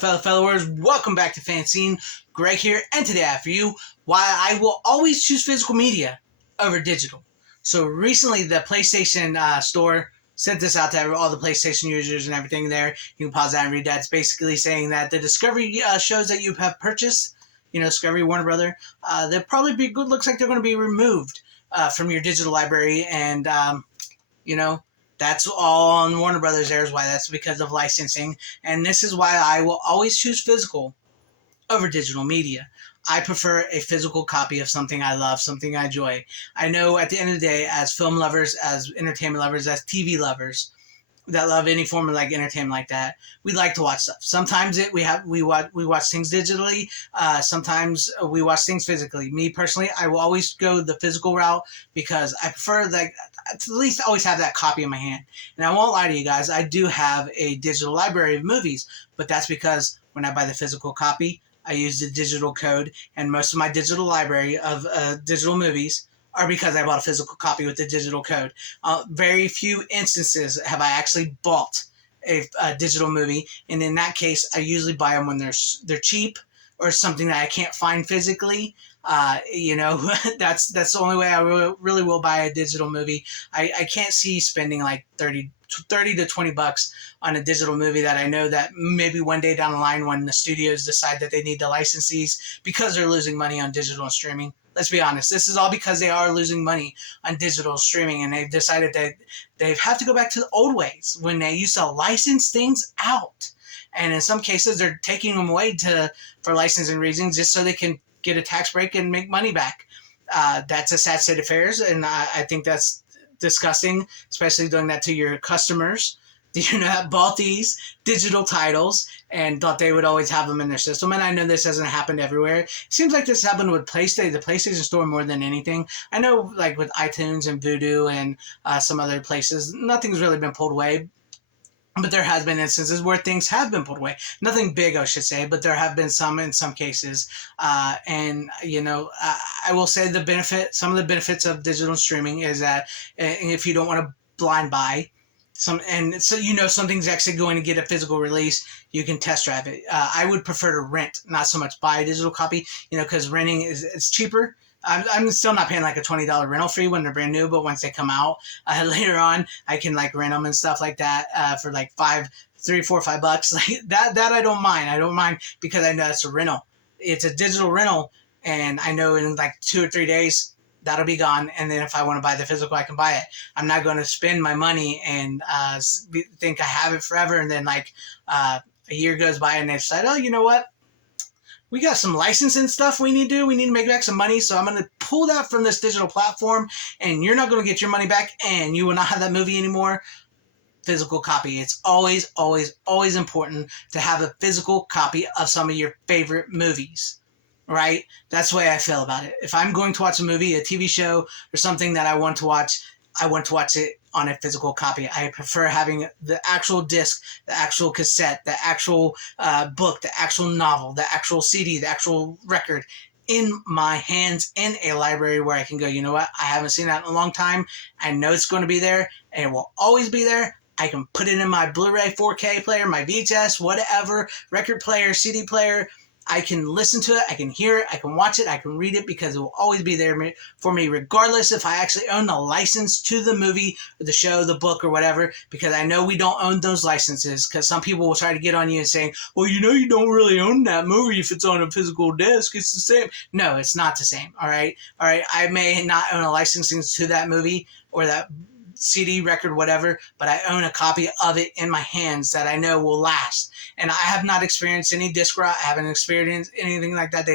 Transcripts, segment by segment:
up, fellow followers? Welcome back to FanZcene. Greg here, and today I have for you why I will always choose physical media over digital. So recently, the PlayStation store sent this out to all the PlayStation users and everything there. You can pause that and read that. It's basically saying that the Discovery shows that you have purchased, Discovery, Warner Brother, they'll probably be good. Looks like they're going to be removed from your digital library, and that's all on Warner Brothers. There's why. That's because of licensing. And this is why I will always choose physical over digital media. I prefer a physical copy of something I love, something I enjoy. I know at the end of the day, as film lovers, as entertainment lovers, as TV lovers that love any form of entertainment like that, we like to watch stuff. Sometimes we watch things digitally. Sometimes we watch things physically. Me personally, I will always go the physical route because I prefer to at least always have that copy in my hand. And I won't lie to you guys, I do have a digital library of movies, but that's because when I buy the physical copy, I use the digital code, and most of my digital library of digital movies are because I bought a physical copy with the digital code. Very few instances have I actually bought a digital movie, and in that case, I usually buy them when they're cheap or something that I can't find physically. That's the only way I really will buy a digital movie. I can't see spending like $30 to $20 on a digital movie that I know that maybe one day down the line when the studios decide that they need the licensees because they're losing money on digital and streaming. Let's be honest, this is all because they are losing money on digital streaming, and they've decided that they have to go back to the old ways when they used to license things out. And in some cases, they're taking them away for licensing reasons just so they can get a tax break and make money back. That's a sad state of affairs, and I think that's disgusting, especially doing that to your customers that bought these digital titles and thought they would always have them in their system. And I know this hasn't happened everywhere. It seems like this happened with the PlayStation Store more than anything. I know with iTunes and Vudu and some other places, nothing's really been pulled away. But there has been instances where things have been pulled away. Nothing big, I should say, but there have been some in some cases. I will say some of the benefits of digital streaming is that if you don't want to blind buy, something's actually going to get a physical release, you can test drive it. I would prefer to rent, not so much buy a digital copy, because renting it's cheaper. I'm still not paying like a $20 rental fee when they're brand new, but once they come out later on, I can rent them and stuff like that for like $3, $4, $5. Like that I don't mind. I don't mind because I know it's a rental. It's a digital rental, and I know in like 2 or 3 days that'll be gone. And then if I want to buy the physical, I can buy it. I'm not going to spend my money and think I have it forever, and then a year goes by and they decide, oh, you know what? We got some licensing stuff we need to do. We need to make back some money, so I'm going to pull that from this digital platform, and you're not going to get your money back, and you will not have that movie anymore. Physical copy. It's always, always, always important to have a physical copy of some of your favorite movies, right? That's the way I feel about it. If I'm going to watch a movie, a TV show, or something that I want to watch it on a physical copy. I prefer having the actual disc, the actual cassette, the actual book, the actual novel, the actual CD, the actual record in my hands in a library where I can go, you know what, I haven't seen that in a long time. I know it's going to be there, and it will always be there. I can put it in my Blu-ray 4K player, my VHS, whatever, record player, CD player. I can listen to it, I can hear it, I can watch it, I can read it, because it will always be there for me, regardless if I actually own the license to the movie, or the show, the book, or whatever, because I know we don't own those licenses, because some people will try to get on you and saying, well, you don't really own that movie if it's on a physical disc, it's the same. No, it's not the same, all right? I may not own a licensing to that movie, or that CD, record, whatever, but I own a copy of it in my hands that I know will last. And I have not experienced any disc rot. I haven't experienced anything like that.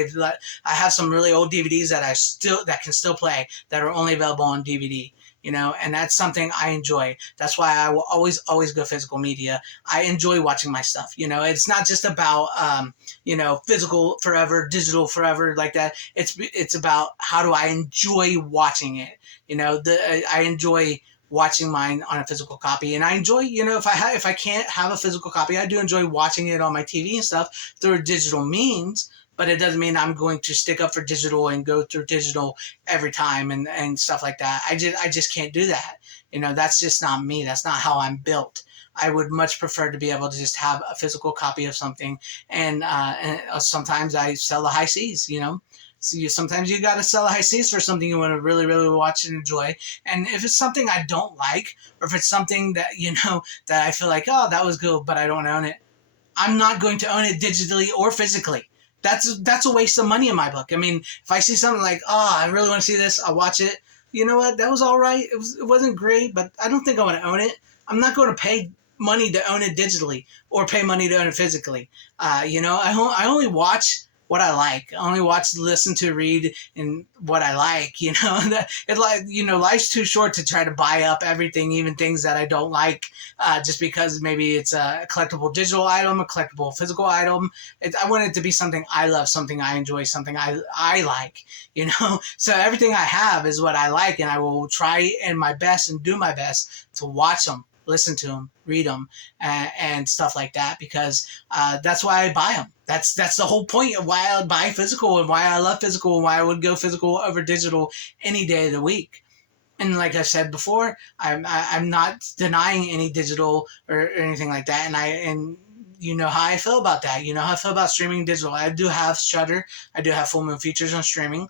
I have some really old DVDs that can still play, that are only available on DVD. And that's something I enjoy. That's why I will always, always go physical media. I enjoy watching my stuff. It's not just about, physical forever, digital forever, like that. It's about how do I enjoy watching it. I enjoy watching mine on a physical copy, and I enjoy, if I can't have a physical copy, I do enjoy watching it on my TV and stuff through digital means. But it doesn't mean I'm going to stick up for digital and go through digital every time and stuff like that. I just can't do that. That's just not me. That's not how I'm built. I would much prefer to be able to just have a physical copy of something. And sometimes I sell the high seas, you know. So sometimes you got to sell the high seas for something you want to really, really watch and enjoy. And if it's something I don't like, or if it's something that, you know, that I feel like, oh, that was good, but I don't own it, I'm not going to own it digitally or physically. That's a waste of money in my book. I mean, if I see something like, oh, I really want to see this, I'll watch it. You know what? That was all right. It wasn't great, but I don't think I want to own it. I'm not going to pay money to own it digitally or pay money to own it physically. You know, I only watch what I like. I only watch, listen to, read, and what I like. You know, it like, you know, life's too short to try to buy up everything, even things that I don't like, just because maybe it's a collectible digital item, a collectible physical item. I want it to be something I love, something I enjoy, something I like. You know, so everything I have is what I like, and I will try and my best and do my best to watch them, listen to them, read them, and stuff like that, because that's why I buy them. That's the whole point of why I buy physical and why I love physical and why I would go physical over digital any day of the week. And like I said before, I'm not denying any digital or anything like that. And you know how I feel about that. You know how I feel about streaming digital. I do have Shudder. I do have Full Moon Features on streaming.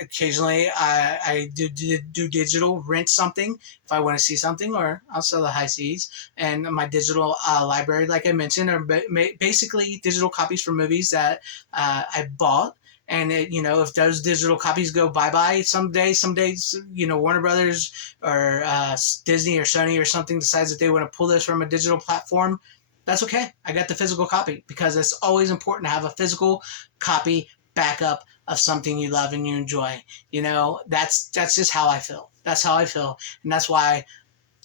Occasionally, I do digital, rent something if I want to see something, or I'll sell the high seas. And my digital library, like I mentioned, are basically digital copies for movies that I bought. And you know, if those digital copies go bye-bye someday, you know, Warner Brothers or Disney or Sony or something decides that they want to pull this from a digital platform, that's okay. I got the physical copy, because it's always important to have a physical copy backup of something you love and you enjoy. You know, that's just how I feel. That's how I feel. And that's why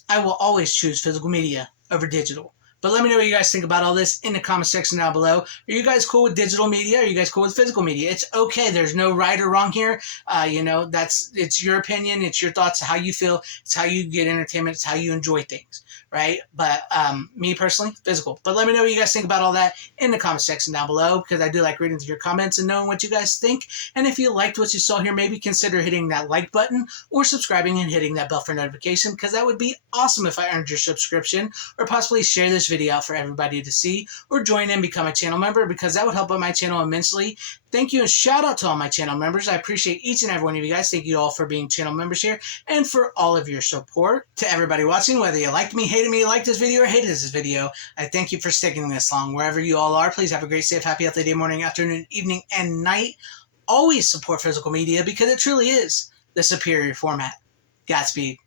I will always choose physical media over digital. But let me know what you guys think about all this in the comment section down below. Are you guys cool with digital media? Are you guys cool with physical media? It's okay. There's no right or wrong here. You know, it's your opinion. It's your thoughts, how you feel. It's how you get entertainment. It's how you enjoy things, right? But me personally, physical. But let me know what you guys think about all that in the comment section down below, because I do like reading through your comments and knowing what you guys think. And if you liked what you saw here, maybe consider hitting that like button or subscribing and hitting that bell for notification, because that would be awesome if I earned your subscription, or possibly share this video out for everybody to see, or join and become a channel member, because that would help out my channel immensely. Thank you, and shout out to all my channel members. I appreciate each and every one of you guys. Thank you all for being channel members here and for all of your support. To everybody watching, whether you liked me, hated me, liked this video, or hated this video, I thank you for sticking this long. Wherever you all are, please have a great, safe, happy, healthy day, morning, afternoon, evening, and night. Always support physical media, because it truly is the superior format. Godspeed.